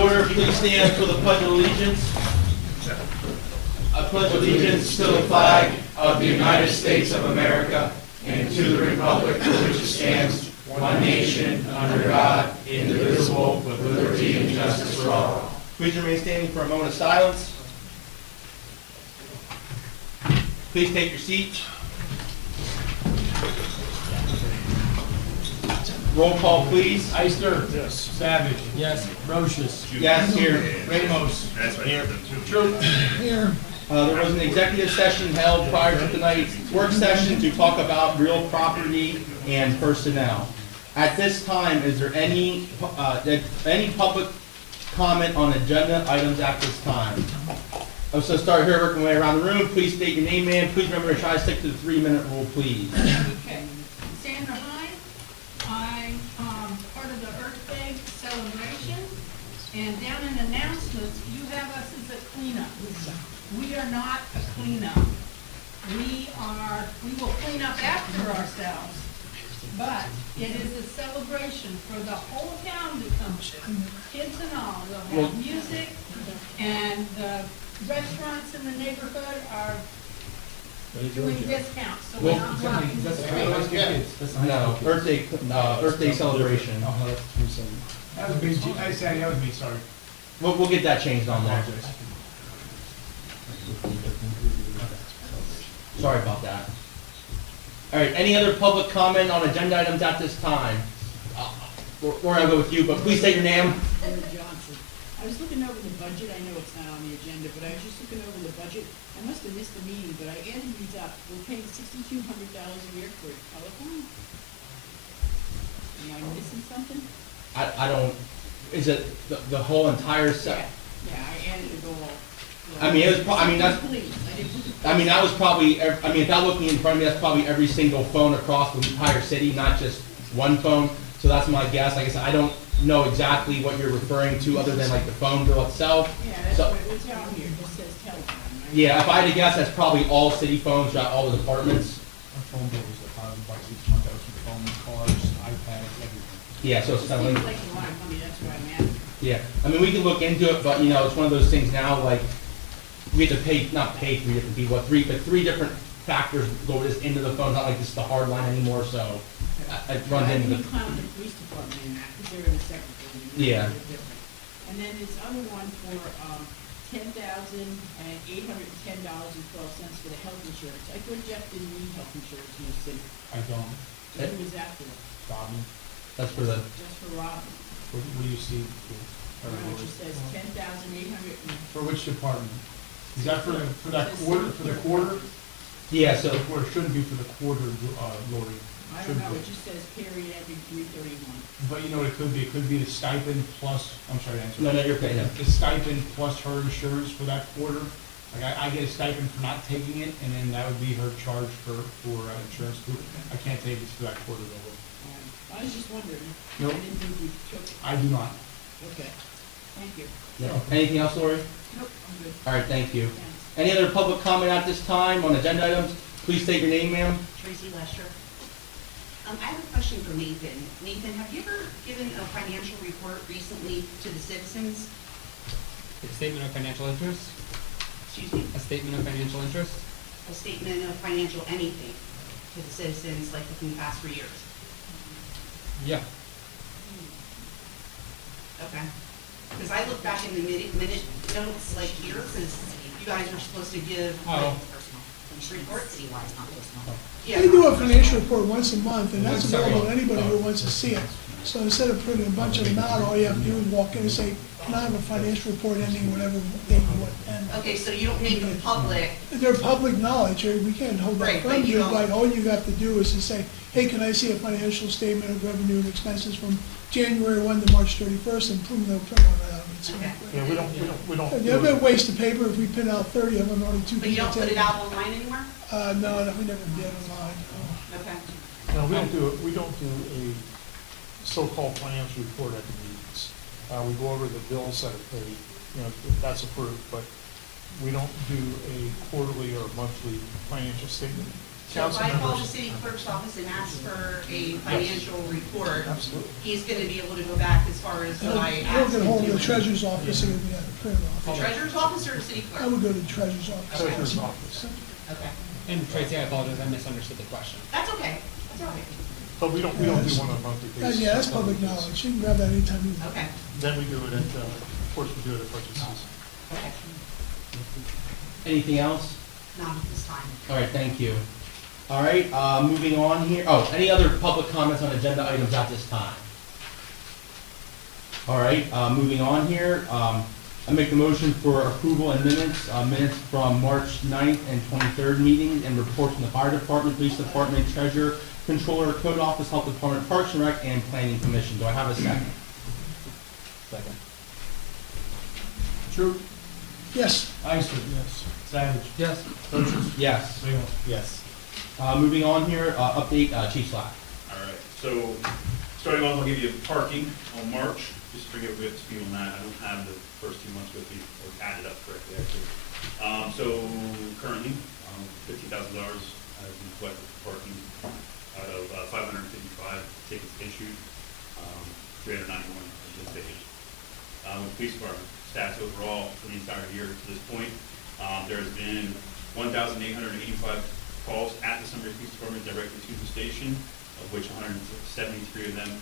order, please stand for the Pledge of Allegiance. I pledge allegiance to the flag of the United States of America and to the republic for which it stands, one nation, under God, indivisible, with liberty and justice for all. Please remain standing for a moment of silence. Please take your seats. Roll call, please. Ister. Yes. Savage. Yes. Roches. Yes, here. Ramos. Here. Troop. Here. There was an executive session held prior to tonight's work session to talk about real property and personnel. At this time, is there any public comment on agenda items at this time? I'm going to start here, working my way around the room. Please state your name, man. Please remember to try to stick to the 3-minute rule, please. Okay. Sandra Hine. I'm part of the Earth Day celebration. And down in announcements, you have us as a cleanup. We are not a cleanup. We will clean up after ourselves. But it is a celebration for the whole town to come, kids and all. They'll have music, and the restaurants in the neighborhood are doing discounts, so we're not blocking the street. No, Earth Day celebration. That was me. I said that was me. Sorry. We'll get that changed on there. Sorry about that. All right, any other public comment on agenda items at this time? We're gonna go with you, but please state your name. Johnson. I was looking over the budget. I know it's not on the agenda, but I was just looking over the budget. I must have missed the meeting, but I added these up. We're paying $6,200 a year for telephone. Am I missing something? I don't, is it the whole entire set? Yeah, I added it all. I mean, it was, that's, Please, I didn't put the. that was probably, without looking in front of me, that's probably every single phone across the entire city, not just one phone. So that's my guess. Like I said, I don't know exactly what you're referring to other than like the phone bill itself. Yeah, that's So, what it's down here. It just says telephone, right? yeah, if I had to guess, that's probably all city phones throughout all the departments. Our phone bill was $1,000 each month. That was for phone, cars, iPads, everything. Yeah, so it's It something. seems like a lot of money. That's why I'm asking. Yeah, I mean, we can look into it, but, it's one of those things now, like, we have to not pay 3 different people, but 3 different factors go into the phone, not like this is the hard line anymore, so it runs into I the, didn't count the police department in that, because they're in a separate building. Yeah. They're different. And then this other one for, $10,810.12 for the health insurance. I thought Jeff didn't need health insurance in the city. I don't. So who was that for? Bobby. that's for the, Just for Robin. What do you see? It just says $10,800 For which department? Is that for that quarter? For the quarter? yeah, so, The quarter shouldn't be for the quarter, Lori. I don't know, it just says period every 331. But you know what it could be? It could be the stipend plus, I'm sorry to answer. no, you're paying them. The stipend plus her insurance for that quarter. Like I get a stipend for not taking it, and then that would be her charge for insurance too. I can't take it for that quarter though. I was just wondering. Nope. I didn't think we took it. I do not. Okay, thank you. Anything else, Lori? Nope, I'm good. All right, thank you. Thanks. Any other public comment at this time on agenda items? Please state your name, ma'am. Tracy Lesher. I have a question for Nathan. Nathan, have you ever given a financial report recently to the citizens? A statement of financial interest? Excuse me? A statement of financial interest? A statement of financial anything to the citizens like within the past 3 years? Yeah. Okay. Because I look back in the minute notes like here, because you guys were supposed to give Oh. reports citywide, not personal. Yeah. They do a financial report once a month, and that's Once available to every- anybody who wants to see it. So instead of putting a bunch of them out, all you have to do is walk in and say, can I have a financial report ending whatever date you want? And Okay, so you don't make them public. they're public knowledge, or we can't hold that Right, but from you you, don't- but all you have to do is to say, hey, can I see a financial statement of revenue and expenses from January 1 to March 31st, and boom, they'll print one out. It's- Okay. Yeah, we don't. There'll be a waste of paper if we print out 30 of them, only 2 But you people don't put take it them. out online anywhere? No, we never did online. no. Okay. No, we don't do a so-called financial report at the meetings. We go over the bills that are paid, if that's approved, but we don't do a quarterly or monthly financial statement So if I Council call the members. city clerk's office and ask for a financial report, Absolutely. he's gonna be able to go back as far as what I I would asked get him hold of to. the treasurer's office and get it printed The off. treasurer's office or the city I clerk? would go to the treasurer's office. Treasurer's office. Okay, And Tracy, I apologize, I misunderstood the question. that's okay, that's all right. But we don't do one on a monthly basis. Yeah, that's public knowledge. You can grab that anytime you want. Okay, Then we do it at, of course, we do it at budget season. okay, Anything else? not at this time. All right, thank you. All right, moving on here. Oh, any other public comments on agenda items at this time? All right, moving on here. I make the motion for approval and minutes from March 9th and 23rd meetings and reports from the fire department, police department, treasurer, controller, code office, health department, parks and rec, and planning commission. Do I have a second? Second. True. Yes, Ister. Yes. Savage. Yes. Procius. Yes. Leo. Yes. Moving on here, update, Chief Slack. All right, so starting off, I'll give you parking on March, just to bring it with speed on that. I don't have the first 2 months with me, or added up correctly, actually. So currently, $15,000 has been collected for parking out of 555 tickets issued, 391 have been issued. With police department, stats overall for the entire year to this point, there has been 1,885 calls at the Sunbury Police Department directly to the station, of which 173 of them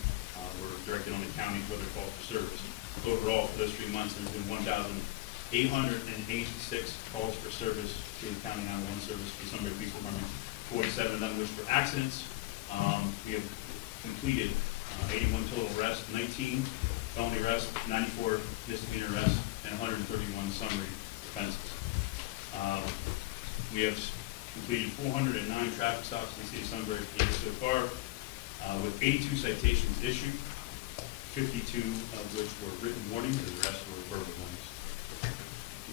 were directed on the county for their calls for service. Overall, for those 3 months, there's been 1,886 calls for service to the county 911 service for the Sunbury Police Department, 47 of them which were accidents. We have completed 81 total arrests, 19 felony arrests, 94 misdemeanor arrests, and 131 summary offenses. We have completed 409 traffic stops in the city of Sunbury so far, with 82 citations issued, 52 of which were written warnings, and the rest were verbal warnings.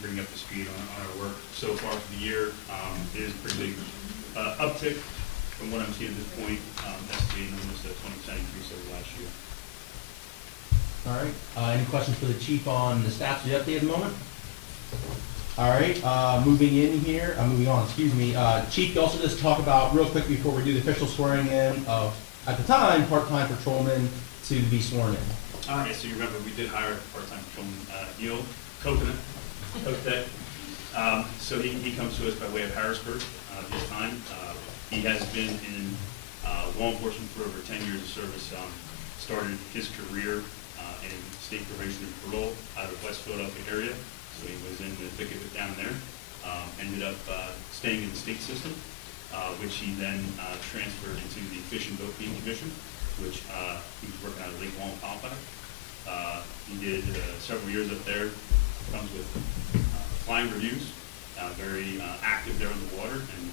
Bring up the speed on our work so far for the year. It is a pretty big uptick from what I'm seeing at this point, estimating almost a 20% increase over last year. All right, any questions for the chief on the stats for the update at the moment? All right, moving on, excuse me. Chief, you also just talk about, real quick before we do the official swearing in of, at the time, part-time patrolman to be sworn in. Yeah, so you remember, we did hire a part-time patrolman, Neil Coconut. So he comes to us by way of Harrisburg this time. He has been in law enforcement for over 10 years of service. Started his career in state probation and parole out of West Philadelphia area. So he was in the thick of it down there. Ended up staying in the state system, which he then transferred into the Fish and Boat Being Commission, which he was working out of Lake Wallenpaupack. He did several years up there. Comes with flying reviews, very active there on the water, and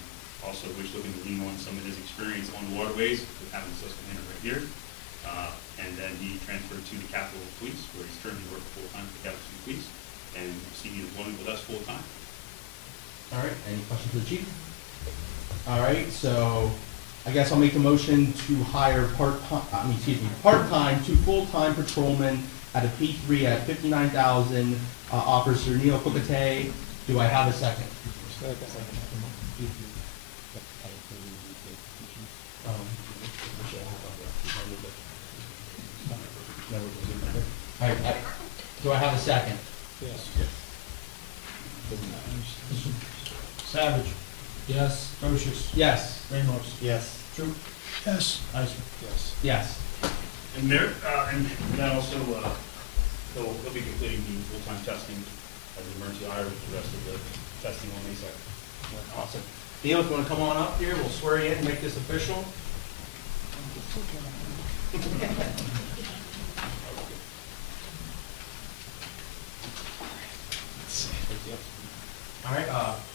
also which looking to lean on some of his experience on the waterways with having Susquehanna right here. And then he transferred to the Capitol Police, where he's currently working full-time for the Capitol City Police, and he is employed with us full-time. All right, any questions for the chief? All right, so I guess I'll make the motion to hire part-time to full-time patrolman at a P3 at 59,000, Officer Neil Cookate. Do I have a second? All right, do I have a second? Savage. Yes. Procius. Yes. Ramos. Yes. True. yes. Ister. Yes. Yes. And Mayor, and that also, he'll be completing the full-time testing as an emergency hire with the rest of the testing on May 2nd. Awesome. Neil, if you want to come on up here, we'll swear you in and make this official. All right,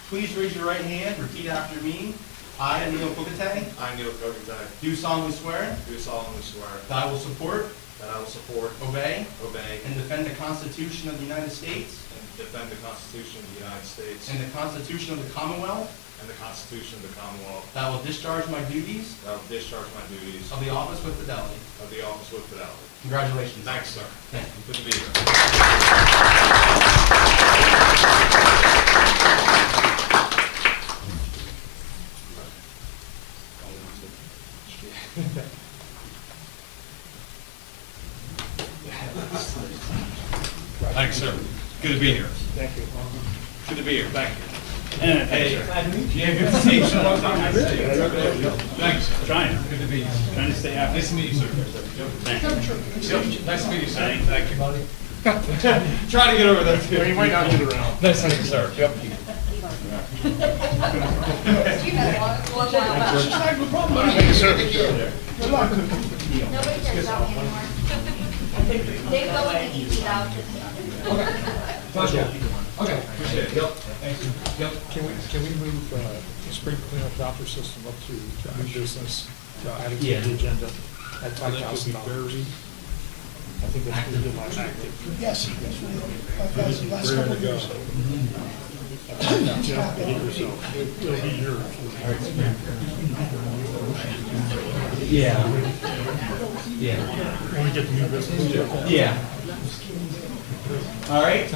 please raise your right hand, repeat after me. I, Neil Cookate, I, Neil Coconut, do solemnly swear do solemnly swear that I will support, that I will support, obey, obey, and defend the Constitution of the United States and defend the Constitution of the United States and the Constitution of the Commonwealth, and the Constitution of the Commonwealth, that I will discharge my duties that I will discharge my duties of the office with fidelity. of the office with fidelity. Congratulations. Thanks, sir. Thank you. Good to be here. Thanks, sir. Good to be here. Thank you. Good to be here. Thank you. Hey, yeah, good to see you. Thanks. Trying. Good to be here. Trying to stay happy. Nice to meet you, sir. Thank you. Yep. Nice to meet you, sir. Thank you. buddy. Try to get over that too. Well, you might not get around. Nice to meet you, sir. Yep. Thank you, sir. Good luck. Nobody cares about me anymore. They go and eat out. Pleasure. Okay, appreciate it. Yep. Thank you. Yep. Can we move the spring cleanup voucher system up to new business, adding to Yeah. the agenda at $5,000? I think that's pretty good last year. Yes, that's the last We're couple gonna of go. years. Jeff, get yourself. It'll be yours. Yeah. Yeah. When we get to new business. Yeah. All right.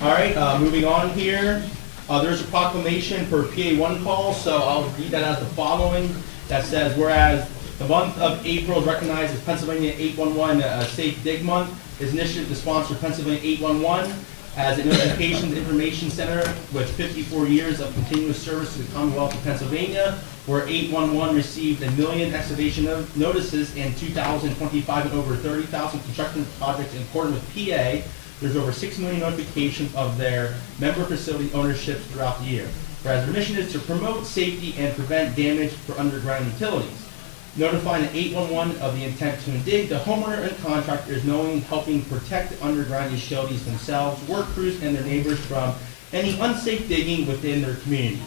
All right, moving on here. There's a proclamation for PA1 call, so I'll read that as the following. That says, whereas the month of April is recognized as Pennsylvania 811 Safe Dig Month, is initiative to sponsor Pennsylvania 811 as a notifications information center with 54 years of continuous service to the Commonwealth of Pennsylvania, where 811 received 1 million excavation notices in 2025 and over 30,000 construction projects in accordance with PA. There's over 6 million notifications of their member facility ownerships throughout the year. Whereas their mission is to promote safety and prevent damage for underground utilities. Notifying the 811 of the intent to dig, the homeowner and contractor is knowing helping protect the underground utilities themselves, work crews, and their neighbors from any unsafe digging within their communities.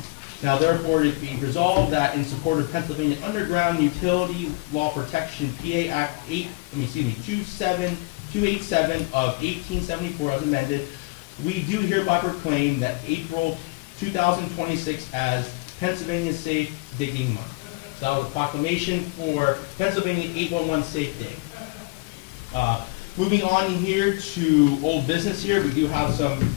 Now therefore, it be resolved that in support of Pennsylvania Underground Utility Law Protection, PA Act 287 of 1874 as amended, we do hereby proclaim that April 2026 as Pennsylvania Safe Digging Month. So that was a proclamation for Pennsylvania 811 Safe Dig. Moving on here to old business here, we do have some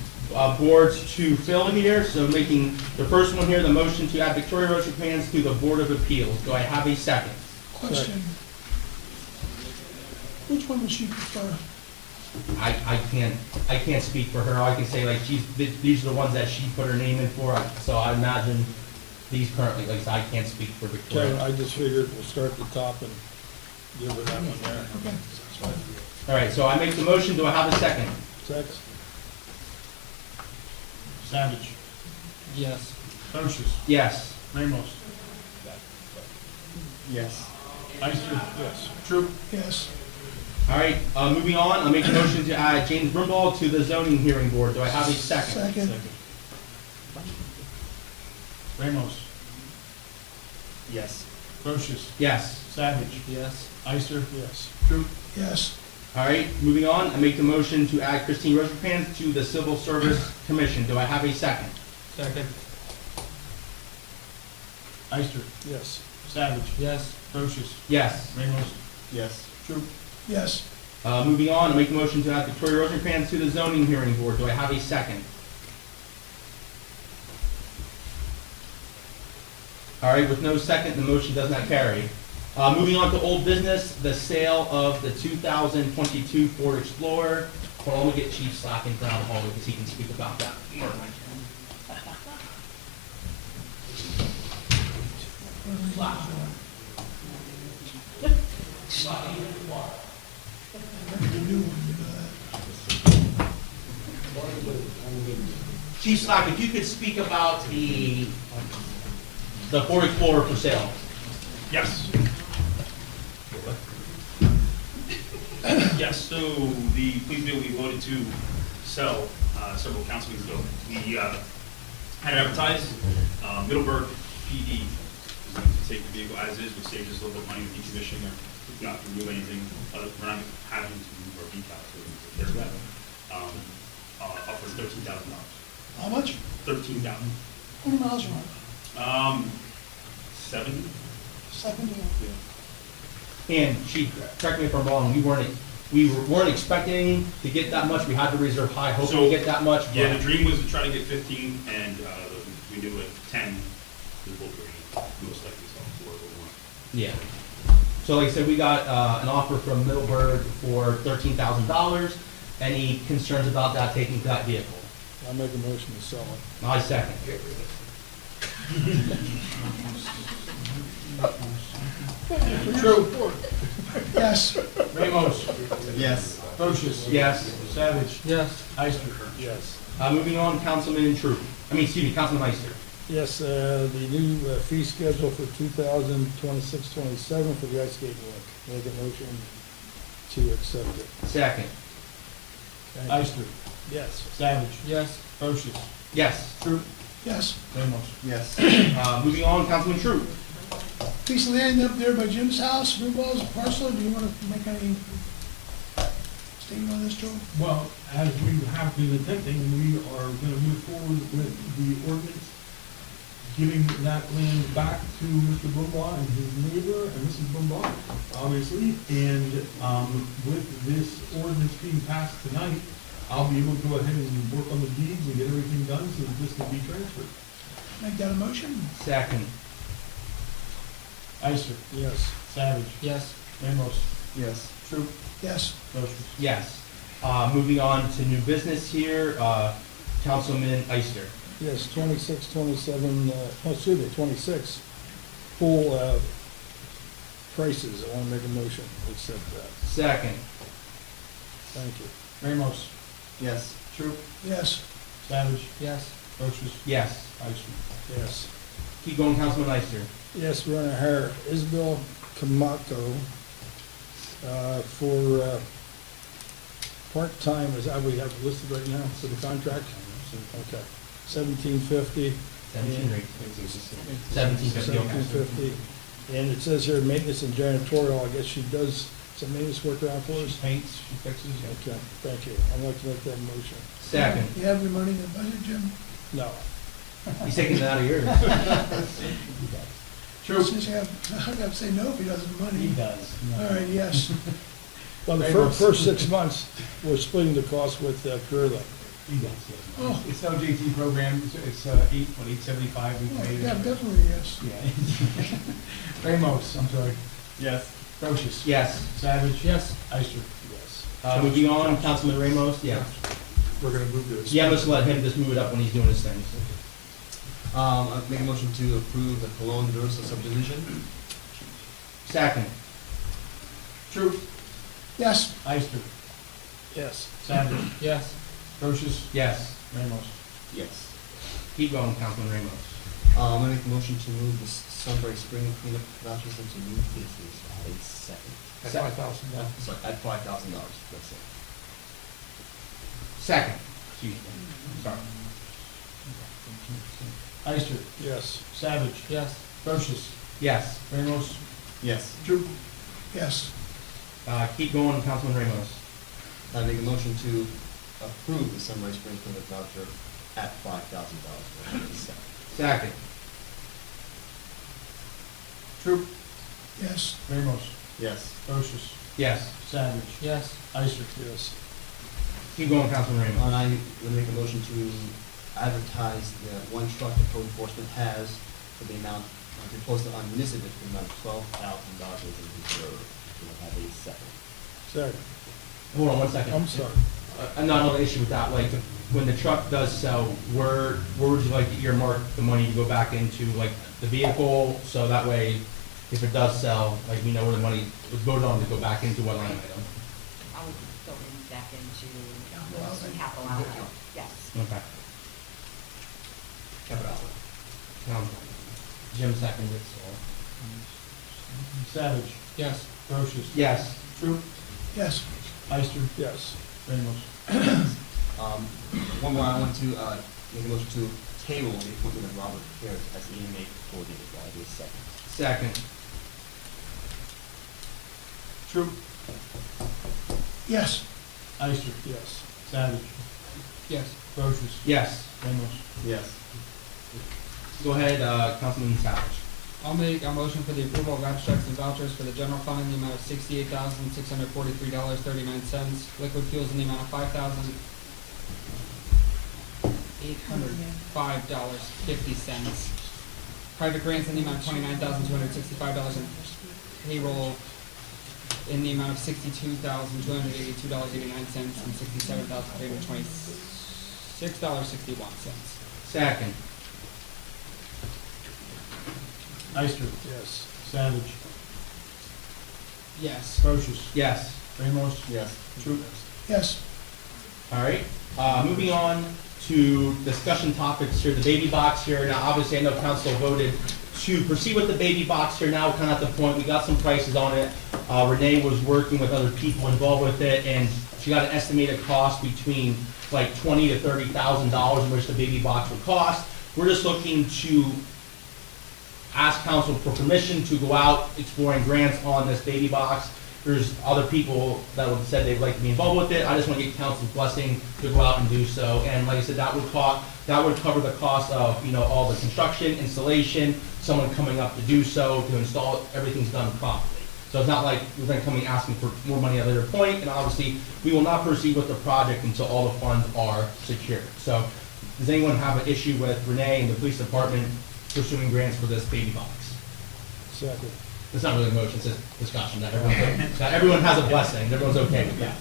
boards to fill in here. So making the first one here, the motion to add Victoria Rosecrans to the Board of Appeals. Do I have a second? Question. Which one would she prefer? I can't speak for her. I can say like these are the ones that she put her name in for. So I imagine these currently, like I said, I can't speak for Victoria. I just figured we'll start at the top and give her that one there. Okay. All right, so I make the motion. Do I have a second? Sex? Savage, Yes. Procius, Yes. Ramos, Yes. Ister, Yes. Troop, Yes. All right, moving on, I'll make a motion to add James Brimbaugh to the zoning hearing board. Do I have a second? Second. Ramos, Yes. Procius, Yes. Savage, Yes. Ister, Yes. Troop, Yes. All right, moving on, I make the motion to add Christine Rosencrans to the Civil Service Commission. Do I have a second? Second. Ister, Yes. Savage, Yes. Procius, Yes. Ramos, Yes. Troop, Yes. Moving on, I make the motion to add Victoria Rosencrans to the zoning hearing board. Do I have a second? All right, with no second, the motion does not carry. Moving on to old business, the sale of the 2022 Ford Explorer. Hold on, let me get Chief Slack in down the hallway because he can speak about that. Chief Slack, if you could speak about the Ford Explorer for sale. Yes. Yes, so the police bill we voted to sell several council meetings ago. We had it advertised, Middleburg PD is going to take the vehicle as is, which saves us a little bit of money with decommissioning or not to remove anything, we're not having to remove our decals, so there's that. Offers $13,000. How much? $13,000. How many miles are on it? 70. 70. And Chief, correct me if I'm wrong, we weren't expecting to get that much. We had to reserve high, hoping to get that much. Yeah, but- the dream was to try to get 15, and we knew at 10, we both agreed, most likely sell 4 or more. Yeah. So like I said, we got an offer from Middleburg for $13,000. Any concerns about that, taking that vehicle? I'll make a motion to sell it. I second. True. Yes, Ramos. Yes. Procius. Yes. Savage. Yes. Ister. Yes. Moving on, Councilman Troop. Councilman Ister. Yes, the new fee schedule for 2026-27 for the ice skating rink. Make a motion to accept it. Second. Thank you. Ister. Yes. Savage. Yes. Procius. Yes. Troop. yes. Ramos. Yes. Moving on, Councilman Troop. Piece of land up there by Jim's house, Rubel's parcel, do you want to make any statement on this, Joe? Well, as we have been attempting, we are gonna move forward with the ordinance, giving that land back to Mr. Brumbaugh and his neighbor and Mrs. Brumbaugh, obviously. And, with this ordinance being passed tonight, I'll be able to go ahead and work on the deeds and get everything done so that this can be transferred. Make that a motion? Second. Ister. Yes. Savage. Yes. Ramos. Yes. Troop. Yes. Procius. Yes. Moving on to new business here, Councilman Ister. Yes, 26, full prices. I want to make a motion to accept that. Second. Thank you. Ramos. Yes. Troop. Yes. Savage. Yes. Procius. Yes. Ister. Yes. Keep going, Councilman Ister. Yes, we're gonna hire Isabel Camaco for part-time, is that what we have listed right now for the contract? Okay, $17.50. 1750, okay. $17.50. And it says here, maintenance and janitorial, I guess she does some maintenance work around for She us? paints, she fixes. Okay, thank you. I'd like to make that motion. Second. You have the money in the budget, Jim? No. He's taking it out of yours. Troop. Since you have, I gotta say no if he doesn't have He money. does. All right, yes. Well, the first 6 months, we're splitting the cost with Career Link. He does, yes. Oh. It's no JT program, it's $875 we Oh, paid. yeah, definitely, yes. Yeah. Ramos, I'm sorry. Yes. Procius. Yes. Savage. Yes. Ister. Yes. Moving on, Councilman Ramos, yeah. We're gonna move this. Yeah, let's let him just move it up when he's doing his things. I make a motion to approve the Cologne Dursa subdivision. Second. Troop. Yes. Ister. Yes. Savage. Yes. Procius. Yes. Ramos. Yes. Keep going, Councilman Ramos. I'm gonna make a motion to move the Sunbury Spring cleanup vouchers into new business at a second. At $5,000. Sorry, at $5,000, that's it. Second. Excuse me. Sorry. Ister. Yes. Savage. Yes. Procius. Yes. Ramos. Yes. Troop. Yes. Keep going, Councilman Ramos. I make a motion to approve the Sunbury Spring cleanup voucher at $5,000 at a second. Second. Troop. Yes. Ramos. Yes. Procius. Yes. Savage. Yes. Ister. Yes. Keep going, Councilman Ramos. And I would make a motion to advertise the one truck that code enforcement has for the amount, to be posted on municipal for the amount of $12,000 in reserve. We'll have a second. Second. Hold on one second. I'm sorry. Another issue with that, like, when the truck does sell, where would you like to earmark the money to go back into, like, the vehicle, so that way, if it does sell, like, we know where the money was voted on to go back into what line item? I would go back into capital outlay, yes. Okay. Capital outlay. Jim seconded, so. Savage. Yes. Procius. Yes. Troop. Yes. Ister. Yes. Ramos. One more, I want to make a motion to table the appointment of Robert Harris as EMA coordinator. That'll be a second. Second. Troop. Yes. Ister. Yes. Savage. Yes. Procius. Yes. Ramos. Yes. Go ahead, Councilman Savage. I'll make a motion for the approval of abstracts and vouchers for the general fund in the amount of $68,643.39. Liquid fuels in the amount of $5,805.50. Private grants in the amount of $29,265, and payroll in the amount of $62,282.89 and $67,326.61. Second. Ister. Yes. Savage. Yes. Procius. Yes. Ramos. Yes. Troop. Yes, All right, moving on to discussion topics here, the baby box here. Now, obviously, I know council voted to proceed with the baby box here. Now, we're kind of at the point, we got some prices on it. Renee was working with other people involved with it, and she got an estimated cost between like $20,000 to $30,000 in which the baby box would cost. We're just looking to ask council for permission to go out exploring grants on this baby box. There's other people that would said they'd like to be involved with it. I just want to get council's blessing to go out and do so. And like I said, that would cover the cost of, all the construction, installation, someone coming up to do so, to install it, everything's done properly. So it's not like we're going to come in asking for more money at a later point, and obviously, we will not proceed with the project until all the funds are secured. So, does anyone have an issue with Renee and the police department pursuing grants for this baby box? Second. It's not really a motion, it's a discussion, that everyone has a blessing, everyone's okay with that.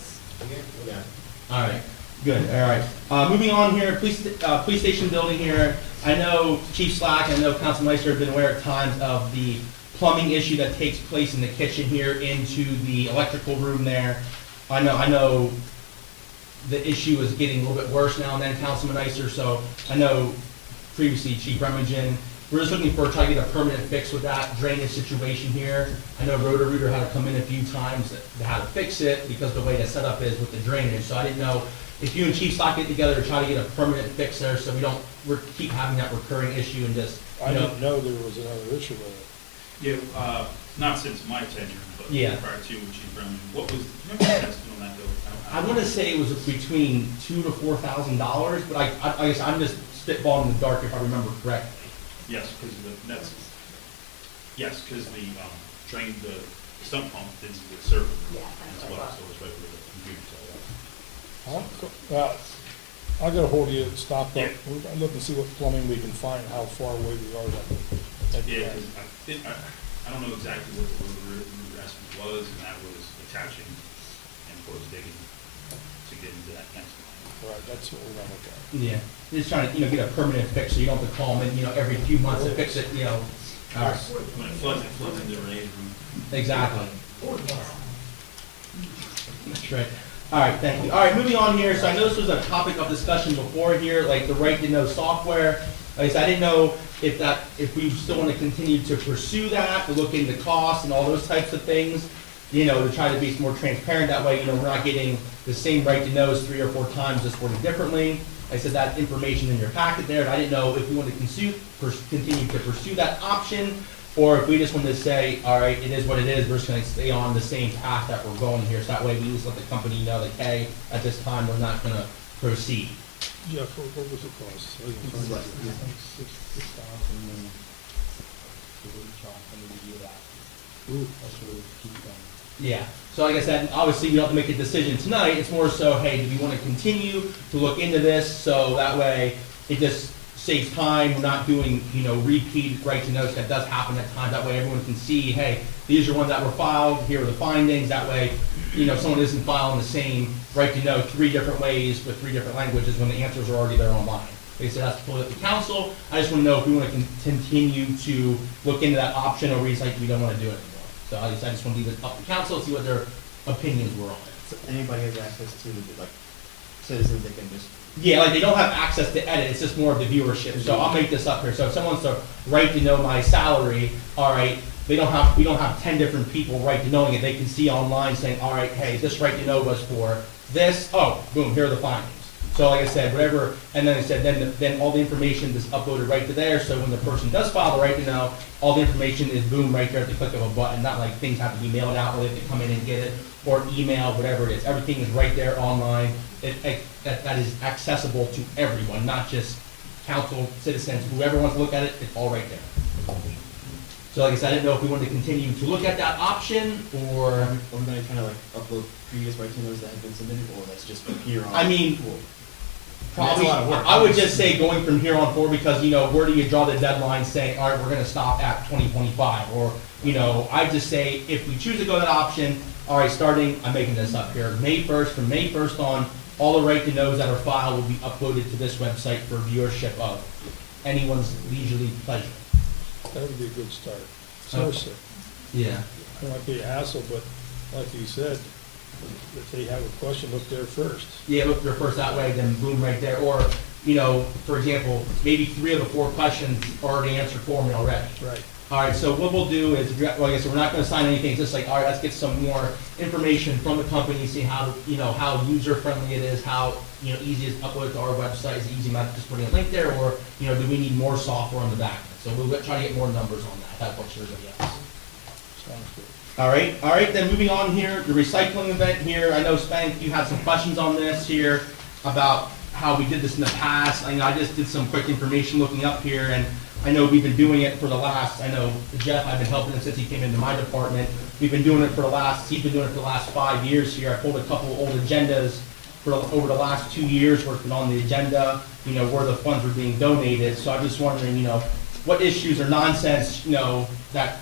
Yeah. All right, good, all right. Moving on here, police station building here. I know Chief Slack, I know Council Meister have been aware at times of the plumbing issue that takes place in the kitchen here into the electrical room there. I know the issue is getting a little bit worse now and then, Councilman Meister, so I know previously Chief Remingen. We're just looking for, try to get a permanent fix with that drainage situation here. I know Roto-Rooter had to come in a few times to how to fix it because the way the setup is with the drainage. So I didn't know if you and Chief Stock get together to try to get a permanent fix there so we don't keep having that recurring issue and just, I didn't know there was another issue with it. Yeah, not since my tenure, but Yeah. prior to Chief Brennan. What was, remember the estimate on that bill? I want to say it was between $2,000 to $4,000, but I guess I'm just spitballing in the dark if I remember correctly. Yes, because the drain, the sump pump didn't get served as well, so it's right where the computer's all Well, I'll get a hold of you, stop up, Yeah. we'll look and see what plumbing we can find, how far away we are. Yeah, 'cause I don't know exactly what the root estimate was, and that was attaching and of course digging to get into that next line. Right, that's what we're gonna look at. Yeah, just trying to, get a permanent fix so you don't have to call them in, every few months to fix it, All right. When it floods into Renee's room. Exactly. That's right. All right, thank you. All right, moving on here. So I know this was a topic of discussion before here, like the right to know software. Like I said, I didn't know if we still want to continue to pursue that, to look into costs and all those types of things, to try to be more transparent. That way, we're not getting the same right to knows 3 or 4 times, just worded differently. I said that information in your packet there, and I didn't know if we want to continue to pursue that option, or if we just want to say, all right, it is what it is, we're just going to stay on the same path that we're going here, so that way we just let the company know that, hey, at this time, we're not going to proceed. Jeff, what was the cost? Yeah, so like I said, obviously we don't have to make a decision tonight, it's more so, hey, do we want to continue to look into this, so that way it just saves time, we're not doing, repeat right to knows, that does happen at times, that way everyone can see, hey, these are ones that were filed, here are the findings, that way, if someone isn't filing the same right to know 3 different ways with 3 different languages when the answers are already there online. They said that's fully up to council, I just want to know if we want to continue to look into that option, or we don't want to do it anymore. So I just want to leave it up to council, see what their opinions were on it. So anybody has access to, like, citizens, they can just. Yeah, like they don't have access to edit, it's just more of the viewership. So I'll make this up here. So if someone wants to write to know my salary, all right, we don't have 10 different people write to knowing it. They can see online saying, all right, hey, this right to know was for this. Oh, boom, here are the findings. So like I said, whatever, and then I said, then all the information is uploaded right to there. So when the person does file the right to know, all the information is boom right there at the click of a button. Not like things have to be mailed out, or they have to come in and get it, or email, whatever it is. Everything is right there online. That is accessible to everyone, not just council, citizens, whoever wants to look at it, it's all right there. So like I said, I didn't know if we wanted to continue to look at that option, or. Are we going to kind of like upload previous right to knows that have been submitted, or that's just from here on? I mean, Cool. probably, That's a lot of work. I would just say going from here on forward, because, where do you draw the deadline saying, all right, we're gonna stop at 2025, or, I just say, if we choose to go that option, all right, starting, I'm making this up here, May 1st, from May 1st on, all the right to knows that are filed will be uploaded to this website for viewership of anyone's leisurely pleasure. That would be a good start. Okay. Seriously. Yeah. It might be a hassle, but like you said, if they have a question, look there first. Yeah, look there first that way, then boom, right there. Or, you know, for example, maybe 3 of the 4 questions are already answered for me already. Right. All right, so what we'll do is, well, I guess we're not gonna sign anything, it's just like, all right, let's get some more information from the company, see how, you know, how user-friendly it is, how, you know, easy it is to upload to our website, is it easy enough just putting a link there, or, you know, do we need more software on the back end? So we'll try to get more numbers on that, that's what you're gonna get. Sounds good. All right, then moving on here, the recycling event here, I know Spank, you have some questions on this here about how we did this in the past. I know I just did some quick information looking up here, and I know we've been doing it for the last, I know Jeff, I've been helping him since he came into my department. We've been doing it for the last, he's been doing it for the last 5 years here. I pulled a couple of old agendas for over the last 2 years where it's been on the agenda, you know, where the funds were being donated. So I'm just wondering, you know, what issues or nonsense, you know, that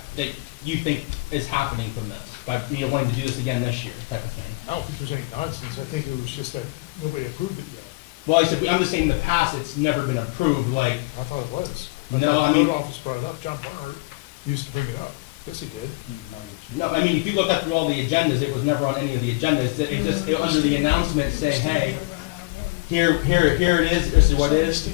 you think is happening from this, by, you know, wanting to do this again this year, type of thing. I don't think there's any nonsense. I think it was just that nobody approved it yet. Well, I said, I'm just saying in the past, it's never been approved, like, I thought it was. No, thought I the mean- road office brought it up. John Barnhart used to bring it up. Yes, he did. no, I mean, if you look up through all the agendas, it was never on any of the agendas. It just, under the announcement saying, hey, here it is, this is what it is,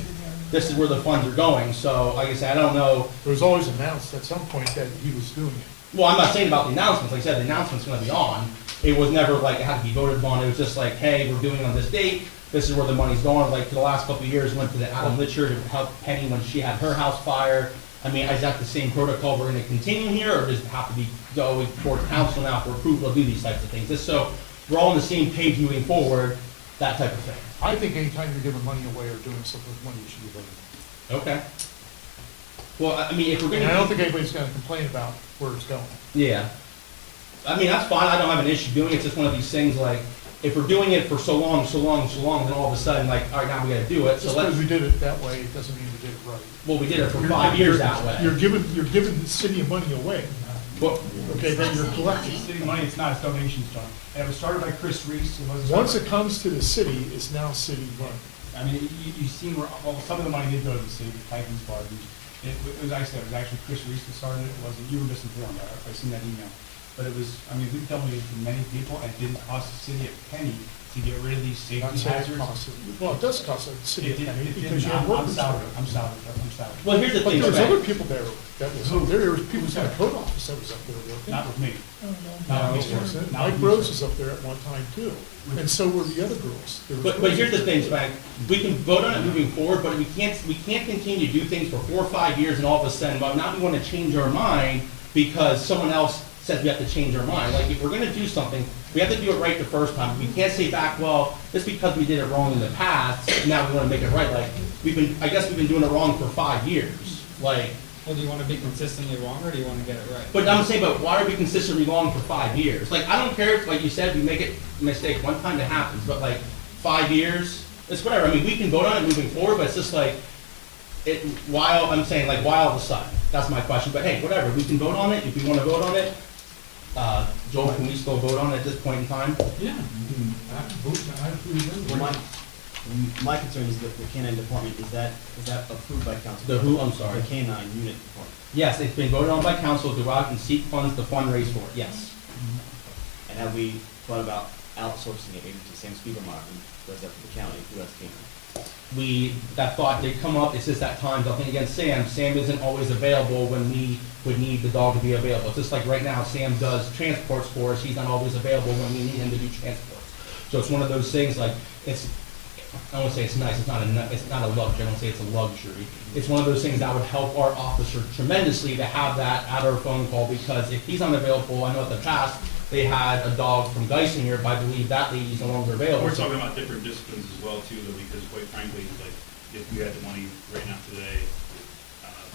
this is where the funds are going. So, like I said, I don't know. It was always announced at some point that he was doing it. Well, I'm not saying about the announcements. Like I said, the announcement's gonna be on. It was never like it had to be voted upon. It was just like, hey, we're doing it on this date. This is where the money's going. Like for the last couple of years, went to the Adam Litcher to help Penny when she had her house fire. I mean, is that the same protocol we're gonna continue here, or does it have to be going toward council now for approval to do these types of things? Just so we're all on the same page moving forward, that type of thing. I think anytime you're giving money away or doing something with money, you should be voting. Okay. Well, I mean, if we're And gonna. I don't think anybody's gonna complain about where it's going. Yeah. I mean, that's fine, I don't have an issue doing it, it's just one of these things like, if we're doing it for so long, then all of a sudden, like, all right, now we gotta do it, so Just let's, because we did it that way, it doesn't mean we did it right. well, we did it for 5 years that way. You're giving the city money away. Well, Okay, then you're collecting. City money, it's not, it's donations, John. And it was started by Chris Reese, it wasn't. Once it comes to the city, it's now city money. I mean, you've seen where, well, some of the money did go to the city, Titans Bar. It was, like I said, it was actually Chris Reese that started it, it wasn't, you were misinformed, I seen that email. But it was, I mean, we've donated to many people, and it didn't cost the city a penny to get rid of these Not safety saying it hazards. costs, well, it does cost the city a penny It because didn't. you have I'm workers. salary, I'm salary. well, here's the But thing, there was Frank. other people there that was up there. There was people from the code office that was up there working. Not with me. No, Not with me, sir. Not Mike with me, Rose sir. was up there at one time too, and so were the other girls. There was But girls here's the up there. thing, Frank, we can vote on it moving forward, but we can't continue to do things for 4 or 5 years and all of a sudden, well, now we wanna change our mind because someone else says we have to change our mind. Like, if we're gonna do something, we have to do it right the first time. We can't say back, well, just because we did it wrong in the past, now we wanna make it right. Like, I guess we've been doing it wrong for 5 years, like, Well, do you wanna be consistently wrong, or do you wanna get it right? but I'm saying, but why are we consistently wrong for 5 years? Like, I don't care if, like you said, we make a mistake one time, it happens, but like, 5 years, it's whatever. I mean, we can vote on it moving forward, but it's just like, why all of a sudden? That's my question, but hey, whatever, we can vote on it, if we wanna vote on it. Joel, can we still vote on it at this point in time? Yeah, you can vote to add to the agenda. Well, my concern is that the canine department, is that approved by council? The who, I'm sorry? The canine unit department. Yes, it's been voted on by council to go out and seek funds to fundraise for it, yes. And have we thought about outsourcing it maybe to Sam Spiegelmeyer, who does that for the county, who has canine? That thought did come up, it's just that time, nothing against Sam. Sam isn't always available when we would need the dog to be available. It's just like right now, Sam does transports for us, he's not always available when we need him to do transports. So it's one of those things, like, I won't say it's nice, it's not a luxury, I won't say it's a luxury. It's one of those things that would help our officer tremendously to have that at our phone call, because if he's unavailable, I know at the past, they had a dog from Geisinger, but I believe that lady's no longer available. We're talking about different disciplines as well too, though, because quite frankly, like, if we had the money right now today,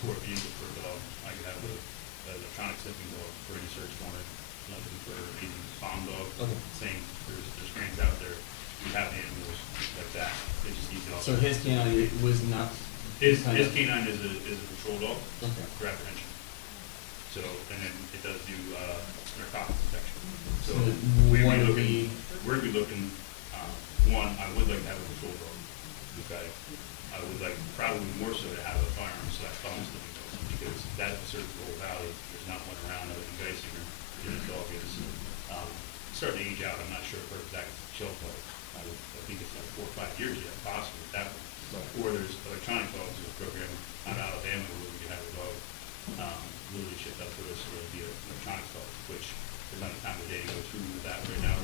for a vehicle for a dog, I could have an electronic sniffing dog for any search warrant, nothing for any bomb dog. Okay. Same, there's grants out there, we have animals like that, they just need to So also. his canine was not. His kind of- canine is a patrol dog Okay. for apprehension. So, and then it does do, narcotics detection. So So we'd what be would looking, we'd be looking, one, I would like to have a patrol dog, okay? I would like probably more so to have a firearm slash thumbs dog, because that serves the whole valley. There's not one around other than Geisinger, the dog is, starting to age out. I'm not sure if her exact shelf life. I think it's like 4 or 5 years yet, possibly at that one. Or there's electronic dogs, there's a program out of Alabama where we can have a dog, literally shipped up to us via electronic dog, which there's not a time of day to go through that right now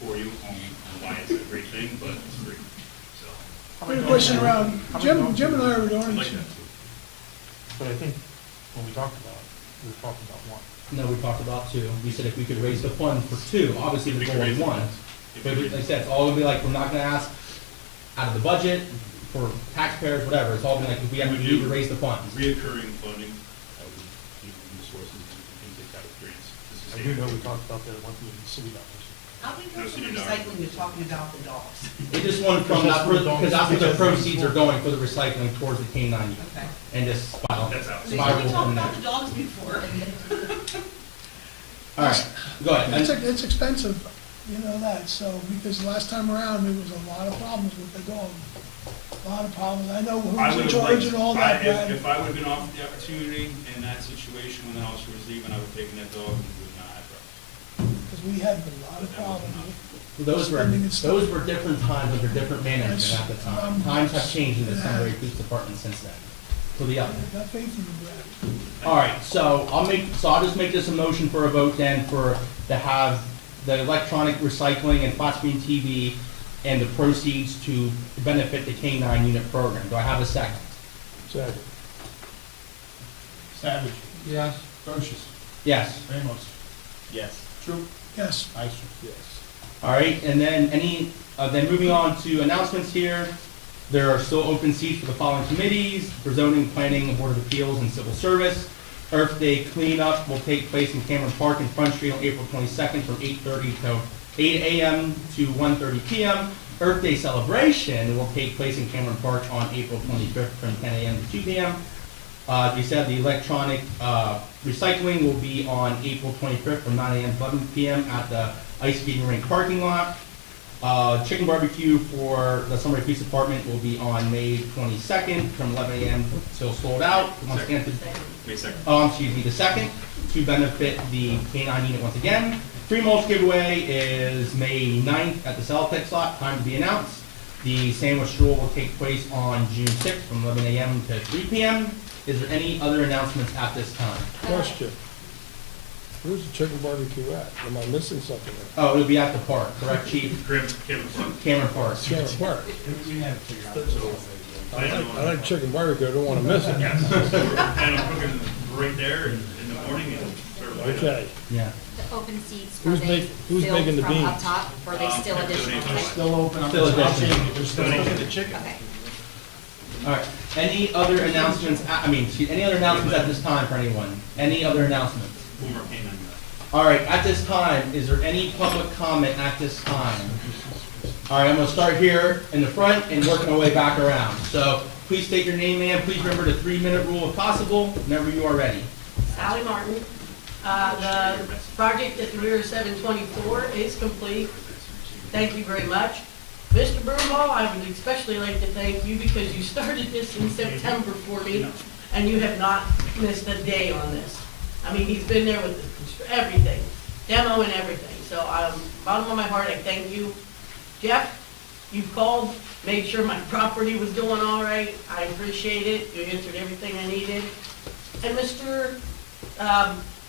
for you on why it's a great thing, but it's free, so. How I many have a question dogs- around, how many Jim, dogs Jim do and you- I were I going like to, that too. But I think when we talked about it, we were talking about one. No, we talked about 2. We said if we could raise the fund for 2, obviously If we the could goal raise is the 1. funds. If But we like I raise- said, it's all gonna be like, we're not gonna ask out of the budget for taxpayers, whatever. It's all gonna be like, if we have to need to raise the funds. Reoccurring funding, resources, and things like that with grants. This is I do know we talked about that one thing in the city office. How we go No, from city dog. recycling to talking about the dogs? It just went from, Because that, that's where because that's where the the dogs- proceeds are going for the recycling towards the K-9 unit. Okay. And just spiral, That's out. We spiral talked from there. about the dogs before. All right, go ahead. it's expensive, you know that, so, because last time around, there was a lot of problems with the dog. A lot of problems, I know I who's in would've charge liked- and all that, Brad. If I would've been offered the opportunity in that situation when the officer was leaving, I would've taken that dog and would not have problems. Because we had a lot of problems with Those were, spending and stuff. those were different times under different management at the time. Times have changed in the it Sunbury has. Police Department since then. To the up. Got faith in you, Brad. All right, so I'll just make this a motion for a vote then to have the electronic recycling and flat screen TV and the proceeds to benefit the K-9 unit program. Do I have a second? Second. Savage, Yes. Brochus, Yes. Ramos, Yes. Troop, Yes, Ister. Yes. All right, and then then moving on to announcements here. There are still open seats for the following committees: for zoning, planning, board of appeals, and civil service. Earth Day cleanup will take place in Cameron Park and Front Street on April 22nd from 8:30 to 8 a.m. to 1:30 p.m. Earth Day celebration will take place in Cameron Park on April 25th from 10 a.m. to 2 p.m. As we said, the electronic recycling will be on April 25th from 9 a.m. to 11 p.m. at the ice skating rink parking lot. Chicken barbecue for the Sunbury Police Department will be on May 22nd from 11 a.m. till sold out. Once again, May 2nd. excuse me, the 2nd, to benefit the K-9 unit once again. Free mulch giveaway is May 9th at the Celotex lot, time to be announced. The sandwich stroll will take place on June 6th from 11 a.m. to 3 p.m. Is there any other announcements at this time? Question. Where's the chicken barbecue at? Am I missing something? Oh, it'll be at the park, correct, Chief? Cameron Park. Cameron Park. Cameron Park. We had to figure out. So, I like chicken barbecue, I don't wanna miss it. Yes, so we're planning on cooking right there in the morning and serve right up. Okay. Yeah. The open seats, Who's are they who's filled making the from up beans? top, or are they still additional? donations. Still open, I'm Still I'll additional. change it. There's still open the chicken. Okay. All right. Any other announcements, any other announcements at this time for anyone? Any other announcements? Former K-9 unit. All right, at this time, is there any public comment at this time? All right, I'm gonna start here in the front and work my way back around. So please state your name, ma'am. Please remember the 3-minute rule if possible, whenever you are ready. Sally Martin. The project at the rear of 724 is complete. Thank you very much. Mr. Brumbaugh, I would especially like to thank you because you started this in September for me, and you have not missed a day on this. I mean, he's been there with everything, demo and everything. So, bottom of my heart, I thank you. Jeff, you called, made sure my property was doing all right. I appreciate it. You answered everything I needed. And Mr.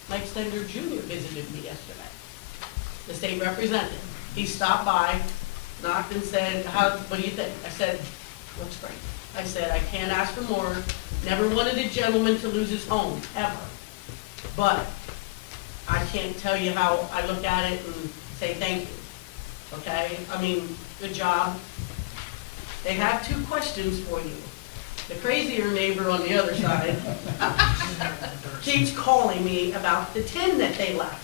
Mike Stender Jr. visited me yesterday, the state representative. He stopped by, knocked and said, what do you think? I said, looks great. I said, I can't ask for more. Never wanted a gentleman to lose his home, ever. But I can't tell you how I look at it and say thank you, okay? I mean, good job. They have 2 questions for you. The crazier neighbor on the other side keeps calling me about the tin that they left,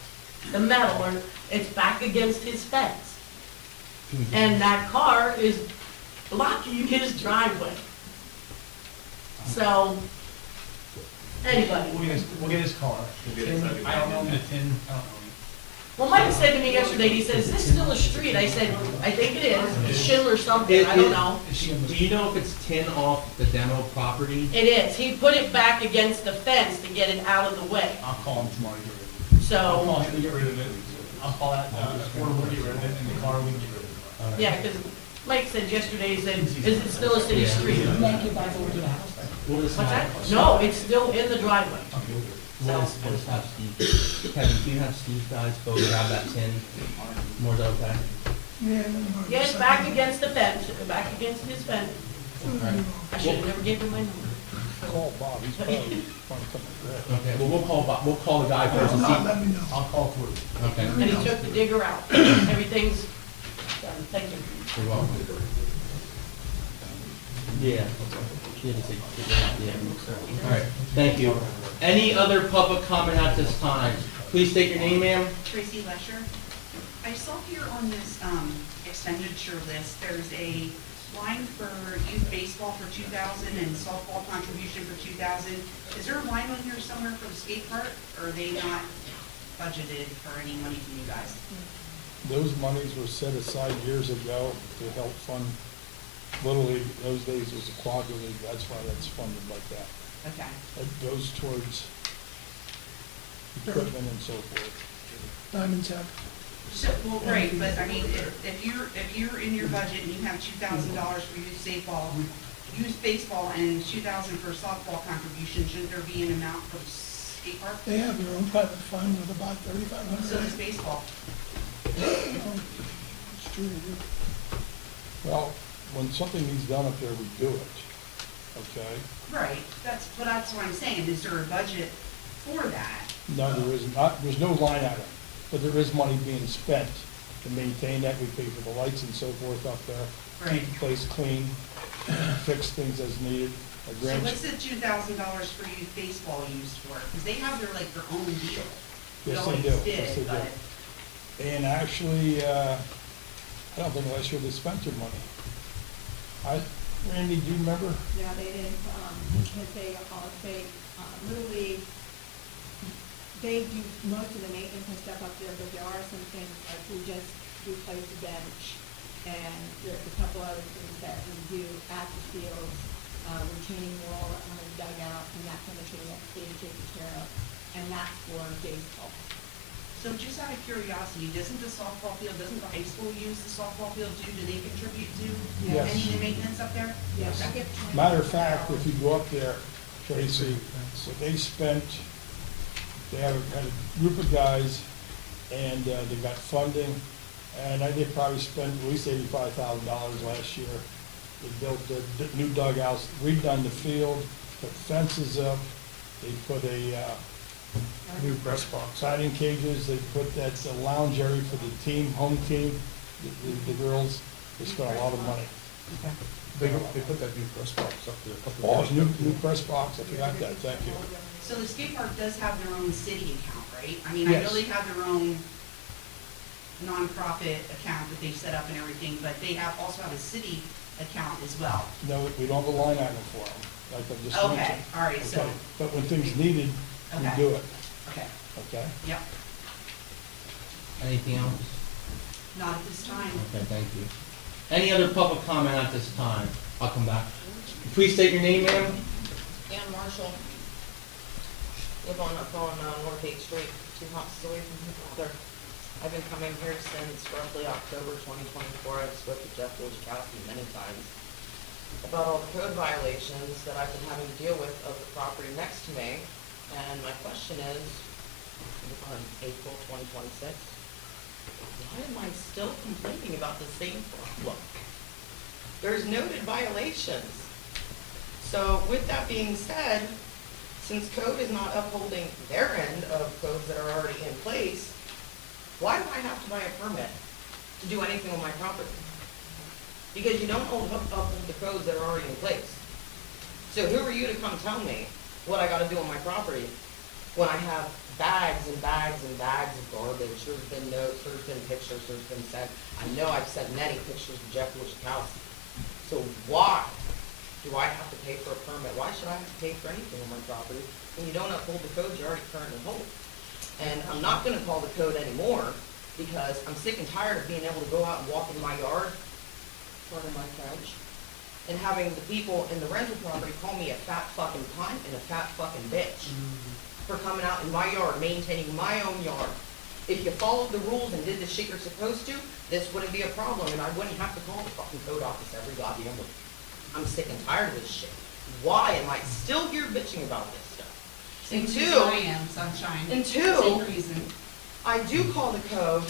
the metal, or it's back against his fence. And that car is blocking his driveway. So, anybody. We'll get his car. We'll get his car. I don't know the tin, I don't know. Well, Mike said to me yesterday, he said, is this still a street? I said, I think it is, it's Schindler something, I don't know. Do you know if it's 10 off the demo property? It is, he put it back against the fence to get it out of the way, I'll call him tomorrow to get rid of it. I'll so, call him to get rid of it. I'll call that, order will get rid of it, and the car will get rid of it. yeah, because Mike said yesterday, he said, is it still a city street? We'll just What's that? have- No, it's still in the driveway. We'll just have Steve. Kevin, can you have Steve guys go grab that 10? More, is that okay? Yeah. Yes, back against the fence, back against his fence. I should have never gave him my number. Call Bob, he's probably trying to come up with Okay, well, we'll call the guy first and see. Let me know. I'll call for it. Okay. And he took the digger out. Everything's done. Thank you. You're welcome. Yeah. Yeah. All right, thank you. Any other public comment at this time? Please state your name, ma'am. Tracy Lesher. I saw here on this expenditure list, there's a line for youth baseball for 2,000 and softball contribution for 2,000. Is there a line on here somewhere for the skate park, or are they not budgeted for any money from you guys? Those monies were set aside years ago to help fund Little League. Those days was a quadra league, that's why that's funded like that. Okay. It goes towards equipment and so forth. Diamond Tech. So, well, right, but I mean, if you're in your budget and you have $2,000 for youth baseball and 2,000 for softball contribution, shouldn't there be an amount for the skate park? They have their own private fund with about So $3,500. does baseball. It's true, they do. Well, when something needs done up there, we do it, okay? Right, that's what I'm saying, is there a budget for that? No, there is not, there's no line item, but there is money being spent to maintain that. We pay for the lights and so forth up there. Right. Keep the place clean, fix things as needed. Our So grand- what's the $2,000 for youth baseball used for? Because they have their own deal. We Yes, they always do. Yes, they did, but, do. And actually, I don't think last year they spent their money. Randy, do you remember? Yeah, they did, because they, Little League, they do most of the maintenance and stuff up there, but there are some things, like we just replaced the bench, and there's a couple other things that we do at the fields, retaining wall on the dugout, and that kind of thing that's being taken care of, and that's for baseball. so just out of curiosity, doesn't the high school use the softball field too? Do they contribute to Yes. any of the maintenance up there? Yes. Okay. Matter of fact, if you go up there, Tracy, so they have a group of guys, and they got funding, and I did probably spend at least $85,000 last year. They built the new dugouts, redone the field, put fences up, they put a new press box, siding cages, they put that lounge area for the team, home team, the girls. They spent a lot of money. They put that new press box up there a couple Oh, of years ago. new press box, I forgot that, thank you. So the skate park does have their own city account, right? I mean, I know Yes. they have their own nonprofit account that they set up and everything, but they also have a city account as well. No, we don't have a line item for them, like I just mentioned. Okay, all right, so, Okay, but when things needed, we Okay. do it, okay, okay? yep, Anything else? not at this time. Okay, thank you. Any other public comment at this time? I'll come back. Please state your name, ma'am. Ann Marshall, live on North 8th Street, 2 houses away from my father. I've been coming here since roughly October 2024. I've spoke to Jeff Wojciechowski many times about all the code violations that I've been having to deal with of the property next to me. And my question is, on April 2026, why am I still complaining about the same problem? There's noted violations. So with that being said, since code is not upholding their end of codes that are already in place, why do I have to buy a permit to do anything on my property? Because you don't uphold the codes that are already in place. So who are you to come tell me what I gotta do on my property when I have bags and bags and bags of garbage? There's been notes, there's been pictures, there's been sent. I know I've sent many pictures to Jeff Wojciechowski. So why do I have to pay for a permit? Why should I have to pay for anything on my property when you don't uphold the codes you already currently hold? And I'm not gonna call the code anymore because I'm sick and tired of being able to go out and walk in my yard, front of my couch, and having the people in the rental property call me a fat fucking cunt and a fat fucking bitch for coming out in my yard, maintaining my own yard. If you followed the rules and did the shit you're supposed to, this wouldn't be a problem, and I wouldn't have to call the fucking code office every goddamn week. I'm sick and tired of this shit. Why am I still here bitching about this stuff? Same And reason two, I am, sunshine. and Same two, reason. I do call the code.